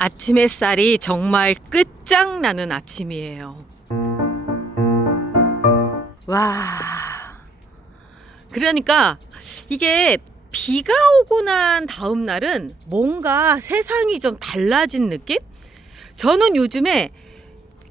아침 햇살이 정말 끝장나는 아침이에요. 와. 그러니까 이게 비가 오고 난 다음 날은 뭔가 세상이 좀 달라진 느낌? 저는 요즘에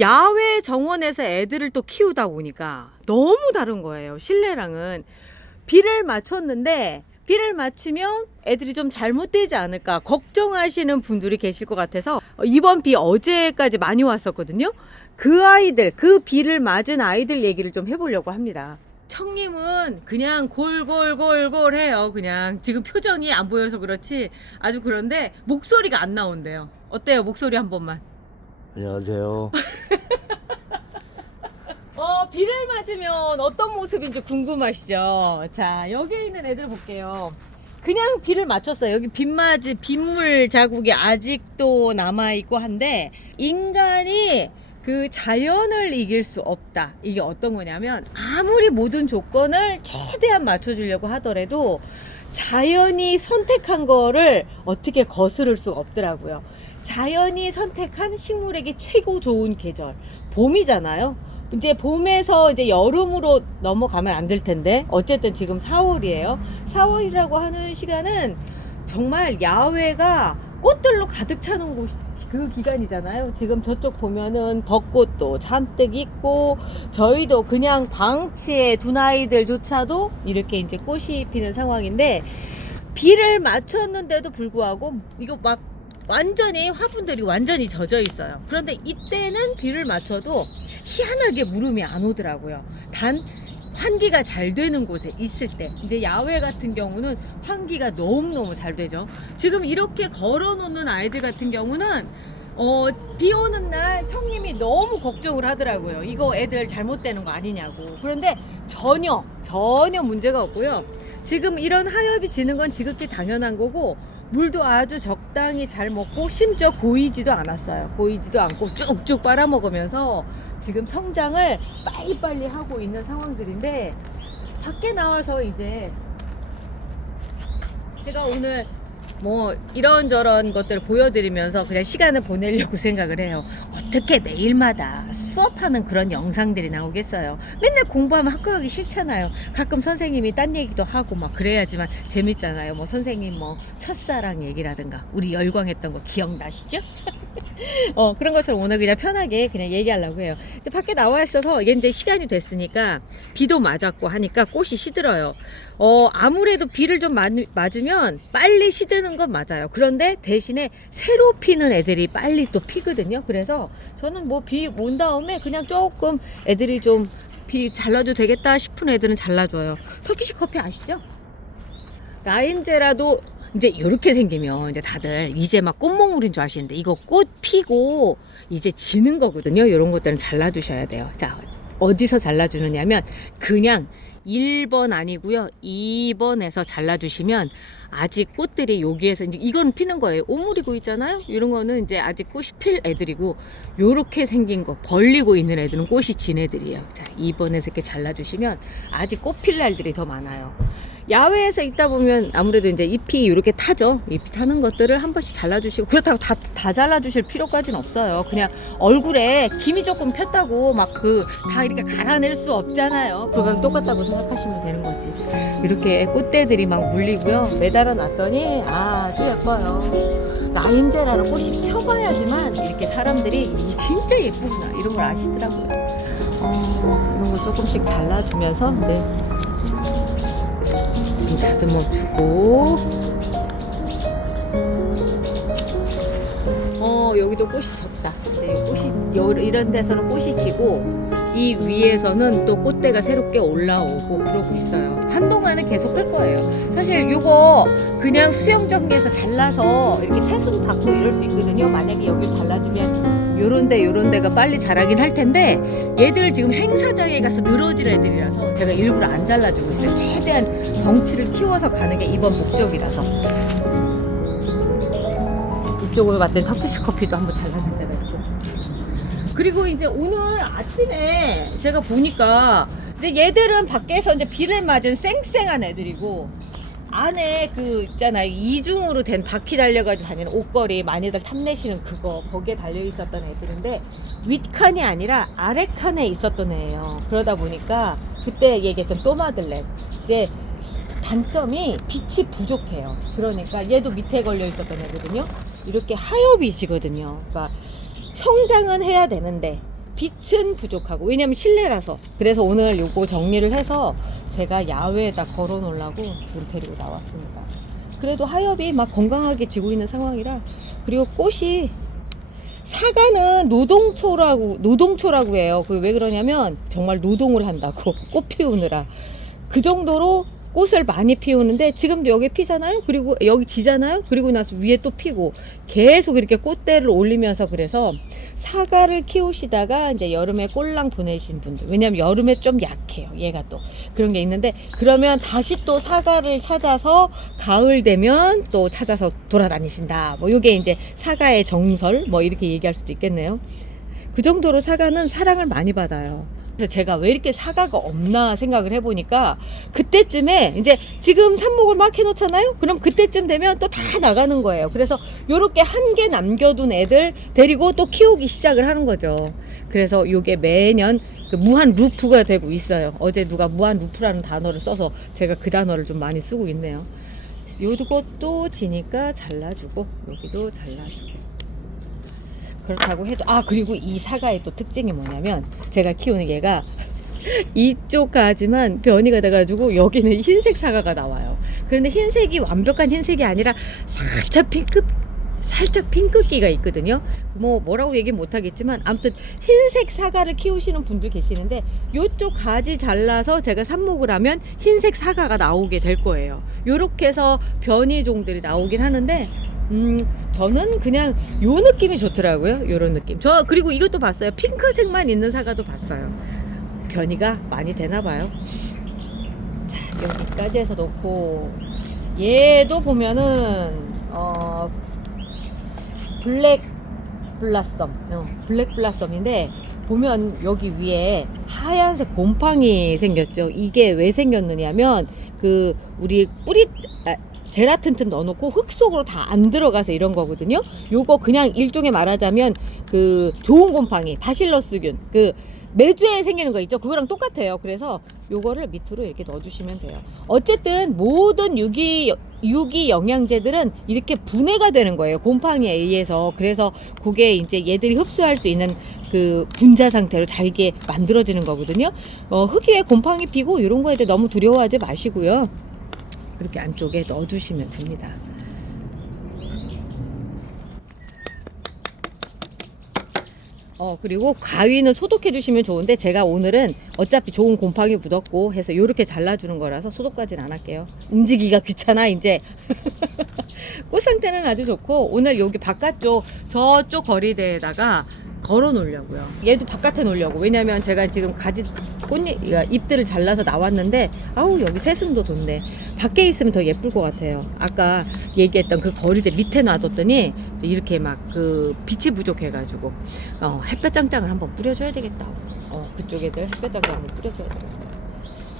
야외 정원에서 애들을 또 키우다 보니까 너무 다른 거예요. 실내랑은. 비를 맞췄는데 비를 맞추면 애들이 좀 잘못되지 않을까 걱정하시는 분들이 계실 것 같아서 이번 비 어제까지 많이 왔었거든요. 그 아이들, 그 비를 맞은 아이들 얘기를 좀 해보려고 합니다. 청님은 그냥 골골골골 해요. 그냥 지금 표정이 안 보여서 그렇지 아주 그런데 목소리가 안 나온대요. 어때요? 목소리 한 번만. 안녕하세요. 비를 맞으면 어떤 모습인지 궁금하시죠? 자, 여기에 있는 애들 볼게요. 그냥 비를 맞췄어요. 여기 빗물 자국이 아직도 남아있고 한데, 인간이 그 자연을 이길 수 없다. 이게 어떤 거냐면, 아무리 모든 조건을 최대한 맞춰주려고 하더라도, 자연이 선택한 거를 어떻게 거스를 수가 없더라고요. 자연이 선택한 식물에게 최고 좋은 계절, 봄이잖아요. 이제 봄에서 이제 여름으로 넘어가면 안 될 텐데 어쨌든 지금 4월이에요. 4월이라고 하는 시간은 정말 야외가 꽃들로 가득 차는 곳, 그 기간이잖아요. 지금 저쪽 보면은 벚꽃도 잔뜩 있고 저희도 그냥 방치에 둔 아이들조차도 이렇게 이제 꽃이 피는 상황인데 비를 맞췄는데도 불구하고 이거 막 완전히 화분들이 완전히 젖어 있어요. 그런데 이때는 비를 맞춰도 희한하게 물음이 안 오더라고요. 단 환기가 잘 되는 곳에 있을 때, 이제 야외 같은 경우는 환기가 너무너무 잘 되죠. 지금 이렇게 걸어 놓는 아이들 같은 경우는 비 오는 날 청님이 너무 걱정을 하더라고요. 이거 애들 잘못되는 거 아니냐고. 그런데 전혀 문제가 없고요. 지금 이런 하엽이 지는 건 지극히 당연한 거고, 물도 아주 적당히 잘 먹고 심지어 고이지도 않았어요. 고이지도 않고 쭉쭉 빨아먹으면서 지금 성장을 빨리빨리 하고 있는 상황들인데, 밖에 나와서 이제 제가 오늘 뭐 이런저런 것들을 보여드리면서 그냥 시간을 보내려고 생각을 해요. 어떻게 매일마다 수업하는 그런 영상들이 나오겠어요. 맨날 공부하면 학교 가기 싫잖아요. 가끔 선생님이 딴 얘기도 하고 막 그래야지만 재밌잖아요. 뭐 선생님 뭐 첫사랑 얘기라든가 우리 열광했던 거 기억나시죠? 그런 것처럼 오늘 그냥 편하게 그냥 얘기하려고 해요. 근데 밖에 나와 있어서 이게 이제 시간이 됐으니까 비도 맞았고 하니까 꽃이 시들어요. 아무래도 비를 좀 맞으면 빨리 시드는 건 맞아요. 그런데 대신에 새로 피는 애들이 빨리 또 피거든요. 그래서 저는 뭐 비 온 다음에 그냥 조금 애들이 좀 비 잘라도 되겠다 싶은 애들은 잘라줘요. 터키시 커피 아시죠? 라임제라도 이제 이렇게 생기면 이제 다들 이제 막 꽃몽울인 줄 아시는데 이거 꽃 피고 이제 지는 거거든요. 이런 것들은 잘라주셔야 돼요. 자, 어디서 잘라주느냐면 그냥 1번 아니고요. 2번에서 잘라주시면 아직 꽃들이 여기에서 이제 이건 피는 거예요. 오므리고 있잖아요. 이런 거는 이제 아직 꽃이 필 애들이고, 요렇게 생긴 거 벌리고 있는 애들은 꽃이 진 애들이에요. 자, 2번에서 이렇게 잘라주시면 아직 꽃 필 날들이 더 많아요. 야외에서 있다 보면 아무래도 이제 잎이 이렇게 타죠. 잎이 타는 것들을 한 번씩 잘라주시고, 그렇다고 다 잘라주실 필요까지는 없어요. 그냥 얼굴에 김이 조금 폈다고 막 다 이렇게 갈아낼 수 없잖아요. 그거랑 똑같다고 생각하시면 되는 거지. 이렇게 꽃대들이 막 물리고요. 매달아 놨더니 아주 예뻐요. 라임제라는 꽃이 펴봐야지만 이렇게 사람들이 이게 진짜 예쁘구나 이런 걸 아시더라고요. 이런 거 조금씩 잘라주면서 다듬어 주고, 여기도 꽃이 졌다. 근데 꽃이 이런 데서는 꽃이 지고 이 위에서는 또 꽃대가 새롭게 올라오고 그러고 있어요. 한동안은 계속 할 거예요. 사실 요거 그냥 수영정리해서 잘라서 이렇게 새순 받고 이럴 수 있거든요. 만약에 여기를 잘라주면 요런 데가 빨리 자라긴 할 텐데, 얘들 지금 행사장에 가서 늘어질 애들이라서 제가 일부러 안 잘라주고 있어요. 최대한 덩치를 키워서 가는 게 이번 목적이라서. 이쪽으로 봤더니 터키시 커피도 한번 잘라줄 때가 있죠. 그리고 이제 오늘 아침에 제가 보니까 이제 얘들은 밖에서 이제 비를 맞은 쌩쌩한 애들이고, 안에 그 있잖아요, 이중으로 된 바퀴 달려가지고 다니는 옷걸이 많이들 탐내시는 그거, 거기에 달려 있었던 애들인데 윗칸이 아니라 아래칸에 있었던 애예요. 그러다 보니까 그때 얘기했던 또마들렛, 이제 단점이 빛이 부족해요. 그러니까 얘도 밑에 걸려 있었던 애거든요. 이렇게 하엽이시거든요. 그러니까 성장은 해야 되는데 빛은 부족하고, 왜냐면 실내라서. 그래서 오늘 요거 정리를 해서 제가 야외에다 걸어 놓으려고 지금 데리고 나왔습니다. 그래도 하엽이 막 건강하게 지고 있는 상황이라. 그리고 꽃이, 사과는 노동초라고 해요. 그 왜 그러냐면 정말 노동을 한다고 꽃 피우느라. 그 정도로 꽃을 많이 피우는데 지금도 여기 피잖아요. 그리고 여기 지잖아요. 그리고 나서 위에 또 피고 계속 이렇게 꽃대를 올리면서. 그래서 사과를 키우시다가 이제 여름에 꼴랑 보내신 분들, 왜냐면 여름에 좀 약해요, 얘가 또 그런 게 있는데, 그러면 다시 또 사과를 찾아서 가을 되면 또 찾아서 돌아다니신다, 뭐 요게 이제 사과의 정설, 뭐 이렇게 얘기할 수도 있겠네요. 그 정도로 사과는 사랑을 많이 받아요. 그래서 제가 왜 이렇게 사과가 없나 생각을 해보니까, 그때쯤에 이제 지금 삽목을 막 해놓잖아요. 그럼 그때쯤 되면 또 다 나가는 거예요. 그래서 요렇게 한 개 남겨둔 애들 데리고 또 키우기 시작을 하는 거죠. 그래서 요게 매년 그 무한 루프가 되고 있어요. 어제 누가 무한 루프라는 단어를 써서 제가 그 단어를 좀 많이 쓰고 있네요. 요것도 지니까 잘라주고, 여기도 잘라주고. 그렇다고 해도, 그리고 이 사과의 또 특징이 뭐냐면, 제가 키우는 얘가 이쪽 가지만 변이가 돼가지고 여기는 흰색 사과가 나와요. 그런데 흰색이 완벽한 흰색이 아니라 살짝 핑크기가 있거든요. 뭐라고 얘기 못 하겠지만, 아무튼 흰색 사과를 키우시는 분들 계시는데, 요쪽 가지 잘라서 제가 삽목을 하면 흰색 사과가 나오게 될 거예요. 요렇게 해서 변이종들이 나오긴 하는데, 저는 그냥 요 느낌이 좋더라고요. 요런 느낌. 저 그리고 이것도 봤어요. 핑크색만 있는 사과도 봤어요. 변이가 많이 되나봐요. 자, 여기까지 해서 놓고, 얘도 보면은 블랙 블라썸인데, 보면 여기 위에 하얀색 곰팡이 생겼죠. 이게 왜 생겼느냐면, 그 우리 제라틴 넣어놓고 흙 속으로 다 안 들어가서 이런 거거든요. 요거 그냥 일종의 말하자면 그 좋은 곰팡이, 바실러스균, 그 매주에 생기는 거 있죠. 그거랑 똑같아요. 그래서 요거를 밑으로 이렇게 넣어주시면 돼요. 어쨌든 모든 유기 영양제들은 이렇게 분해가 되는 거예요, 곰팡이에 의해서. 그래서 그게 이제 얘들이 흡수할 수 있는 그 분자 상태로 잘게 만들어지는 거거든요. 흙 위에 곰팡이 피고 이런 거에 대해 너무 두려워하지 마시고요. 그렇게 안쪽에 넣어주시면 됩니다. 그리고 가위는 소독해 주시면 좋은데, 제가 오늘은 어차피 좋은 곰팡이 묻었고 해서 요렇게 잘라주는 거라서 소독까지는 안 할게요. 움직이기가 귀찮아 이제. 꽃 상태는 아주 좋고, 오늘 여기 바깥쪽 저쪽 거리대에다가 걸어 놓으려고요. 얘도 바깥에 놓으려고. 왜냐면 제가 지금 잎들을 잘라서 나왔는데, 여기 새순도 돋네. 밖에 있으면 더 예쁠 것 같아요. 아까 얘기했던 그 거리대 밑에 놔뒀더니 이렇게 막 그 빛이 부족해가지고 햇볕 장장을 한번 뿌려줘야 되겠다. 그쪽 애들 햇볕 장장 한번 뿌려줘야 되겠다.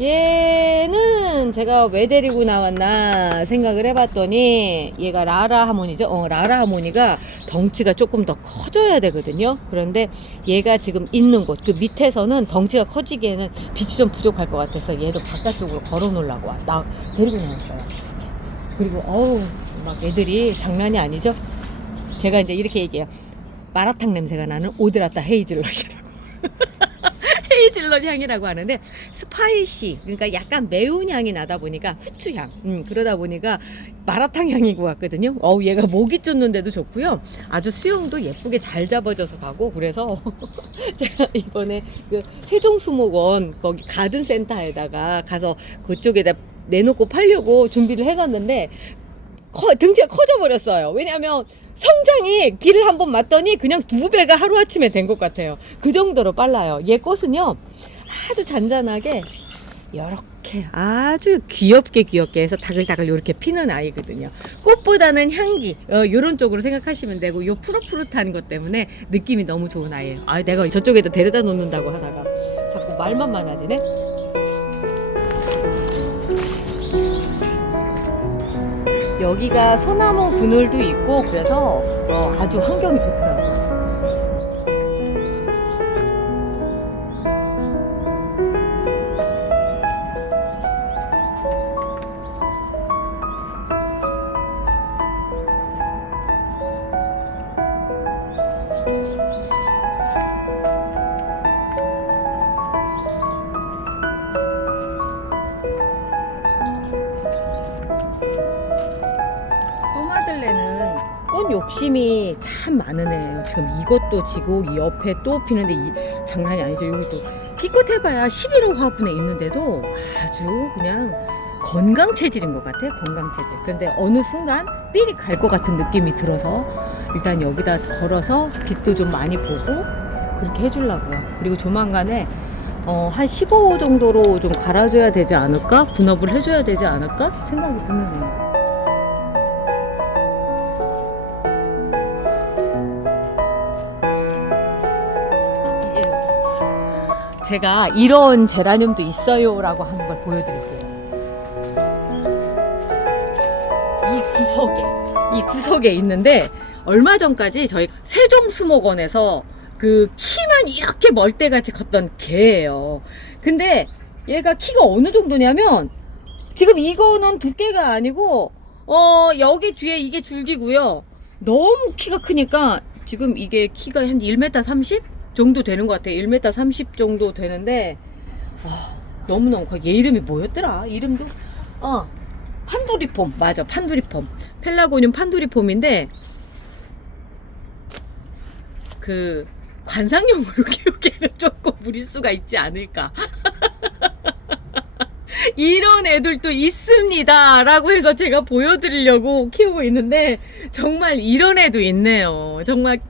얘는 제가 왜 데리고 나왔나 생각을 해봤더니, 얘가 라라 하모니죠. 라라 하모니가 덩치가 조금 더 커져야 되거든요. 그런데 얘가 지금 있는 곳, 그 밑에서는 덩치가 커지기에는 빛이 좀 부족할 것 같아서 얘도 바깥쪽으로 걸어 놓으려고 데리고 나왔어요. 그리고 막 애들이 장난이 아니죠. 제가 이제 이렇게 얘기해요. 마라탕 냄새가 나는 오드라타 헤이즐넛이라고. 헤이즐넛 향이라고 하는데, 스파이시, 그러니까 약간 매운 향이 나다 보니까 후추향, 그러다 보니까 마라탕 향인 것 같거든요. 얘가 모기 쫓는데도 좋고요. 아주 수영도 예쁘게 잘 잡아줘서 가고. 그래서 제가 이번에 그 세종수목원 거기 가든센터에다가 가서 그쪽에다 내놓고 팔려고 준비를 해놨는데, 등치가 커져버렸어요. 왜냐면 성장이 비를 한번 맞더니 그냥 2배가 하루아침에 된 것 같아요. 그 정도로 빨라요. 얘 꽃은요, 아주 잔잔하게 이렇게 아주 귀엽게 해서 다글다글 이렇게 피는 아이거든요. 꽃보다는 향기, 요런 쪽으로 생각하시면 되고, 요 푸릇푸릇한 것 때문에 느낌이 너무 좋은 아이예요. 내가 저쪽에다 데려다 놓는다고 하다가 자꾸 말만 많아지네. 여기가 소나무 그늘도 있고 그래서 아주 환경이 좋더라고요. 또마들레는 꽃 욕심이 참 많은 애예요. 지금 이것도 지고 이 옆에 또 피는데 이 장난이 아니죠. 여기 또 피껏 해봐야 11호 화분에 있는데도 아주 그냥 건강 체질인 것 같아요. 건강 체질. 근데 어느 순간 삘이 갈 것 같은 느낌이 들어서 일단 여기다 걸어서 빛도 좀 많이 보고 그렇게 해주려고요. 그리고 조만간에 한 15호 정도로 좀 갈아줘야 되지 않을까? 분업을 해줘야 되지 않을까? 생각이 드네요. 제가 이런 제라늄도 있어요 라고 하는 걸 보여드릴게요. 이 구석에 있는데 얼마 전까지 저희 세종수목원에서 그 키만 이렇게 멀대같이 컸던 개예요. 근데 얘가 키가 어느 정도냐면 지금 이거는 두께가 아니고 여기 뒤에 이게 줄기고요. 너무 키가 크니까 지금 이게 키가 한 1m 30 정도 되는 것 같아요. 1m 30 정도 되는데 너무너무 커. 얘 이름이 뭐였더라? 이름도 판두리폼. 맞아, 판두리폼. 펠라고늄 판두리폼인데 그 관상용으로 키우기에는 조금 무리수가 있지 않을까. 이런 애들도 있습니다 라고 해서 제가 보여드리려고 키우고 있는데 정말 이런 애도 있네요. 정말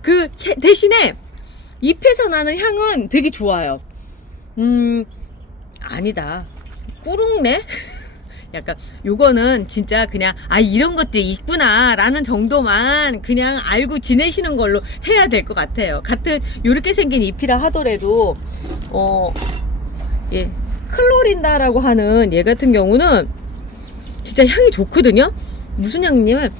그 대신에 잎에서 나는 향은 되게 좋아요. 아니다, 꾸룩네? 약간 요거는 진짜 그냥 이런 것도 있구나 라는 정도만 그냥 알고 지내시는 걸로 해야 될 것 같아요. 같은 요렇게 생긴 잎이라 하더라도 예, 클로린다라고 하는 얘 같은 경우는 진짜 향이 좋거든요. 무슨 향이냐면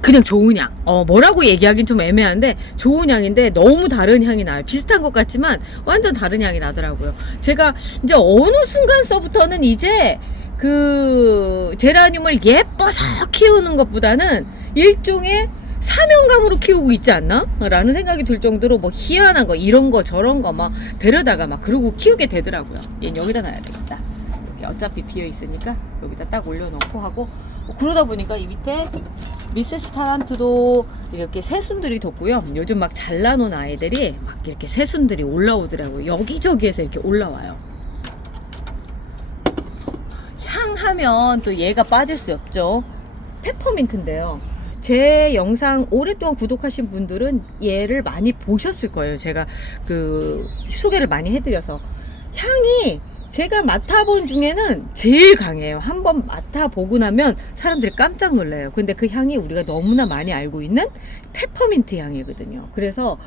그냥 좋은 향. 뭐라고 얘기하긴 좀 애매한데 좋은 향인데 너무 다른 향이 나요. 비슷한 것 같지만 완전 다른 향이 나더라고요. 제가 이제 어느 순간서부터는 이제 그 제라늄을 예뻐서 키우는 것보다는 일종의 사명감으로 키우고 있지 않나? 라는 생각이 들 정도로 뭐 희한한 거 이런 거 저런 거 막 데려다가 막 그러고 키우게 되더라고요. 얘는 여기다 놔야 되겠다. 여기 어차피 비어 있으니까 여기다 딱 올려놓고 하고 그러다 보니까 이 밑에 미세스 타란트도 이렇게 새순들이 돋고요. 요즘 막 잘라놓은 아이들이 막 이렇게 새순들이 올라오더라고요. 여기저기에서 이렇게 올라와요. 향하면 또 얘가 빠질 수 없죠. 페퍼민트인데요. 제 영상 오랫동안 구독하신 분들은 얘를 많이 보셨을 거예요. 제가 그 소개를 많이 해드려서 향이 제가 맡아본 중에는 제일 강해요. 한번 맡아보고 나면 사람들이 깜짝 놀라요. 근데 그 향이 우리가 너무나 많이 알고 있는 페퍼민트 향이거든요. 그래서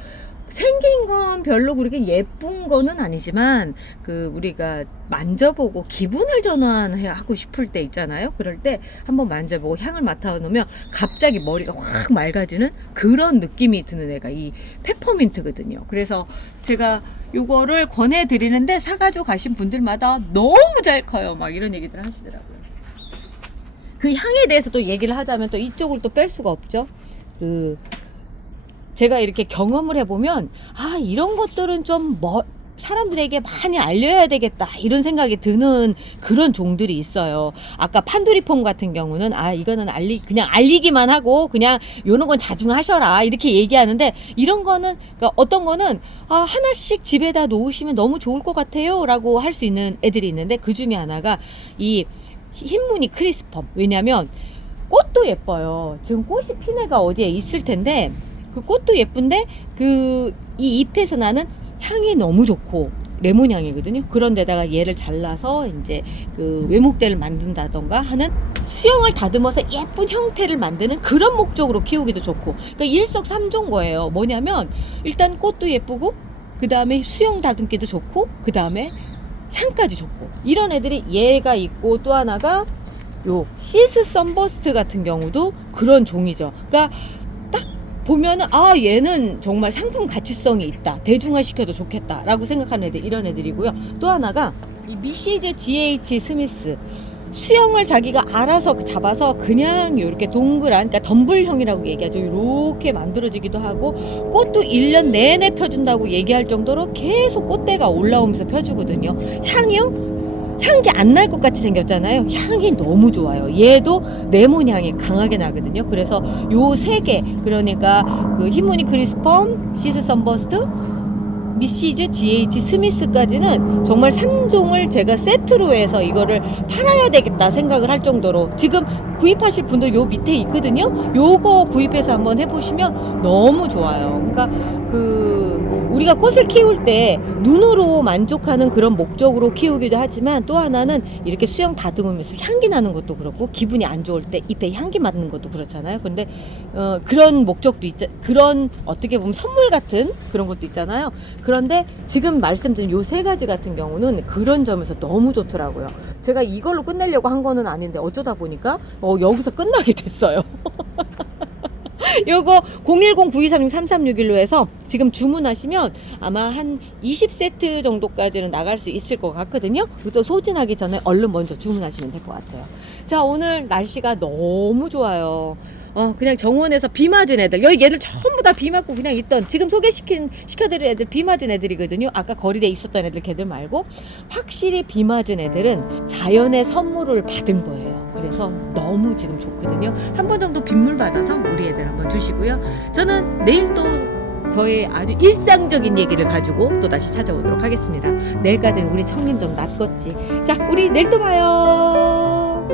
생긴 건 별로 그렇게 예쁜 거는 아니지만 그 우리가 만져보고 기분을 전환하고 싶을 때 있잖아요. 그럴 때 한번 만져보고 향을 맡아 놓으면 갑자기 머리가 확 맑아지는 그런 느낌이 드는 애가 이 페퍼민트거든요. 그래서 제가 요거를 권해드리는데 사가지고 가신 분들마다 너무 잘 커요 막 이런 얘기들 하시더라고요. 그 향에 대해서 또 얘기를 하자면 또 이쪽을 또 뺄 수가 없죠. 제가 이렇게 경험을 해보면 이런 것들은 좀 사람들에게 많이 알려야 되겠다 이런 생각이 드는 그런 종들이 있어요. 아까 판두리폼 같은 경우는 이거는 그냥 알리기만 하고 그냥 요런 건 자중하셔라 이렇게 얘기하는데 이런 거는 그러니까 어떤 거는 하나씩 집에다 놓으시면 너무 좋을 것 같아요 라고 할 수 있는 애들이 있는데 그 중에 하나가 이 흰무늬 크리스펌. 왜냐면 꽃도 예뻐요. 지금 꽃이 핀 애가 어디에 있을 텐데 그 꽃도 예쁜데 이 잎에서 나는 향이 너무 좋고 레몬 향이거든요. 그런데다가 얘를 잘라서 이제 그 외목대를 만든다던가 하는 수영을 다듬어서 예쁜 형태를 만드는 그런 목적으로 키우기도 좋고 그러니까 일석삼조인 거예요. 뭐냐면 일단 꽃도 예쁘고 그 다음에 수영 다듬기도 좋고 그 다음에 향까지 좋고 이런 애들이 얘가 있고 또 하나가 요 시스 썬버스트 같은 경우도 그런 종이죠. 그러니까 딱 보면은 아 얘는 정말 상품 가치성이 있다, 대중화시켜도 좋겠다라고 생각하는 애들, 이런 애들이고요. 또 하나가 이 미시즈 GH 스미스, 수영을 자기가 알아서 잡아서 그냥 이렇게 동그란, 그러니까 덤블형이라고 얘기하죠. 이렇게 만들어지기도 하고, 꽃도 1년 내내 펴준다고 얘기할 정도로 계속 꽃대가 올라오면서 펴주거든요. 향이요? 향기 안 날 것 같이 생겼잖아요. 향이 너무 좋아요. 얘도 레몬 향이 강하게 나거든요. 그래서 요 세 개, 그러니까 그 흰무늬 크리스펌, 시스 선버스트, 미시즈 GH 스미스까지는 정말 3종을 제가 세트로 해서 이거를 팔아야 되겠다 생각을 할 정도로, 지금 구입하실 분들 요 밑에 있거든요. 요거 구입해서 한번 해보시면 너무 좋아요. 그러니까 우리가 꽃을 키울 때 눈으로 만족하는 그런 목적으로 키우기도 하지만, 또 하나는 이렇게 수영 다듬으면서 향기 나는 것도 그렇고, 기분이 안 좋을 때 잎에 향기 맡는 것도 그렇잖아요. 근데 그런 목적도 그런 어떻게 보면 선물 같은 그런 것도 있잖아요. 그런데 지금 말씀드린 요 세 가지 같은 경우는 그런 점에서 너무 좋더라고요. 제가 이걸로 끝내려고 한 거는 아닌데 어쩌다 보니까 여기서 끝나게 됐어요. 요거 010-9236-3361로 해서 지금 주문하시면 아마 한 20세트 정도까지는 나갈 수 있을 것 같거든요. 또 소진하기 전에 얼른 먼저 주문하시면 될 것 같아요. 자, 오늘 날씨가 너무 좋아요. 그냥 정원에서 비 맞은 애들, 여기 얘들 전부 다 비 맞고 그냥 있던, 지금 시켜드릴 애들 비 맞은 애들이거든요. 아까 거리에 있었던 애들, 걔들 말고. 확실히 비 맞은 애들은 자연의 선물을 받은 거예요. 그래서 너무 지금 좋거든요. 한 번 정도 빗물 받아서 우리 애들 한번 주시고요. 저는 내일 또 저의 아주 일상적인 얘기를 가지고 또 다시 찾아오도록 하겠습니다. 내일까지는 우리 청님 좀 낫겠지. 자, 우리 내일 또 봐요.